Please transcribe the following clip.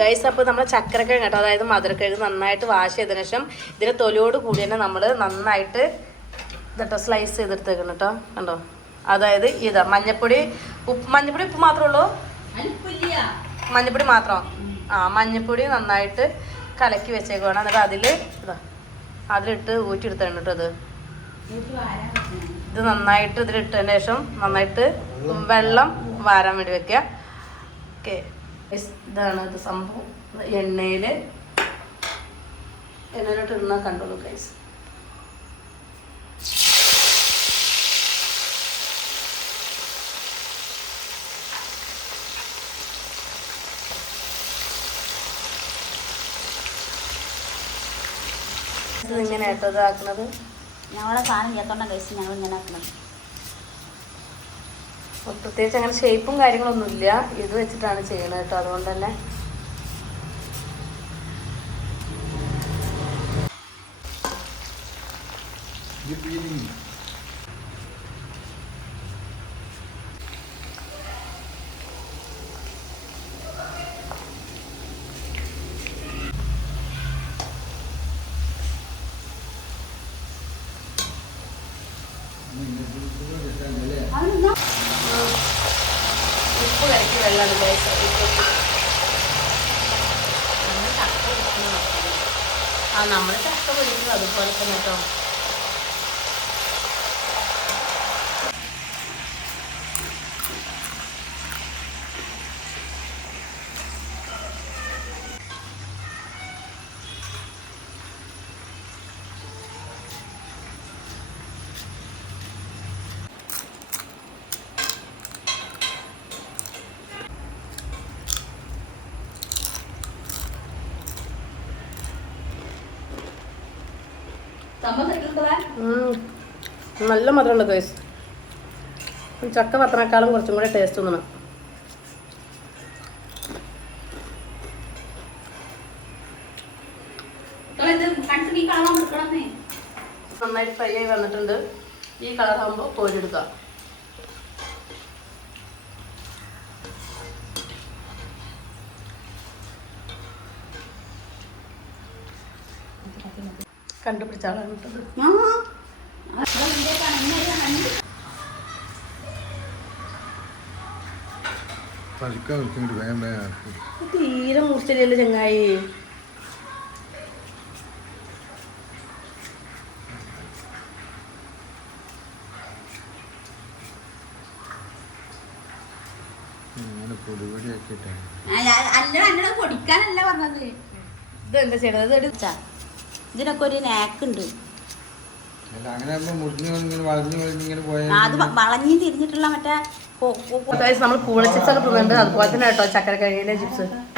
Guys, അപ്പോൾ നമ്മൾ ചക്കരക്കിഴങ്ങ് കേട്ടോ, അതായത് മധുരക്കിഴങ്ങ് നന്നായിട്ട് വാഷ് ചെയ്തതിനു ശേഷം ഇതിൻ്റെ തൊലിയോട് കൂടി തന്നെ നമ്മൾ നന്നായിട്ട് ഇതട്ടോ സ്ലൈസ് ചെയ്തെടുത്തേക്കണം കേട്ടോ. കണ്ടോ, അതായത് ഇതാ മഞ്ഞപ്പൊടി ഉപ്പ് മാത്രമേ ഉള്ളൂ, മഞ്ഞപ്പൊടി മാത്രം. മഞ്ഞപ്പൊടി നന്നായിട്ട് കലക്കി വെച്ചേക്കുവാണ്. എന്നിട്ട് അതിലിട്ട് ഊറ്റിയെടുത്താണ് കേട്ടോ. ഇത് നന്നായിട്ട് ഇതിലിട്ടതിന് ശേഷം നന്നായിട്ട് വെള്ളം വാരാൻ വേണ്ടി വെക്കുക. ഓക്കെ, ഇതാണ് ഇത് സംഭവം. എണ്ണയിലോട്ട് ഇടുന്ന കണ്ടോളൂ ഗൈസ്. ഇങ്ങനെ കേട്ടോ ഇതാക്കുന്നത്. ഞങ്ങളെ സാധനം ഇല്ലാത്തോണ്ടാ ഗൈസ് ഞങ്ങൾ ഇങ്ങനെ ആക്കുന്നത്. പ്രത്യേകിച്ച് അങ്ങനെ ഷേപ്പും കാര്യങ്ങളൊന്നുമില്ല, ഇത് വെച്ചിട്ടാണ് ചെയ്യണത് കേട്ടോ. അതുകൊണ്ട് തന്നെ ഉപ്പ് കലക്കി വെള്ളമാണ് ഗൈസ്. നമ്മൾ ചക്ക പൊരിക്കുന്നത് അതുപോലെ തന്നെ കേട്ടോ. നല്ല മധുരമുണ്ട് ഗൈസ്. ചക്ക പത്രനേക്കാളും കുറച്ചും കൂടെ ടേസ്റ്റ് തോന്നണം. നന്നായിട്ട് ഫ്രൈ ആയി വന്നിട്ടുണ്ട്. ഈ കളറാകുമ്പോൾ കോരിയെടുക്കുക. കണ്ടുപിടിച്ച ആളാണ് കിട്ടത്. തീരെ മുറിച്ചില്ലല്ലോ ചങ്ങായി. പൊടിക്കാനല്ല പറഞ്ഞത്. ഇത് എന്താ ചെയ്യണത്? ഇതിനൊക്കെ ഒരു നാക്കുണ്ട്. അത് വളഞ്ഞു തിരിഞ്ഞിട്ടുള്ള മറ്റേ നമ്മൾ പൂള ചിപ്സ് ഒക്കെ തിന്നുന്നുണ്ട്. അതുപോലെ തന്നെ കേട്ടോ ചക്കരക്കിഴങ്ങിന്റെ ചിപ്സ്.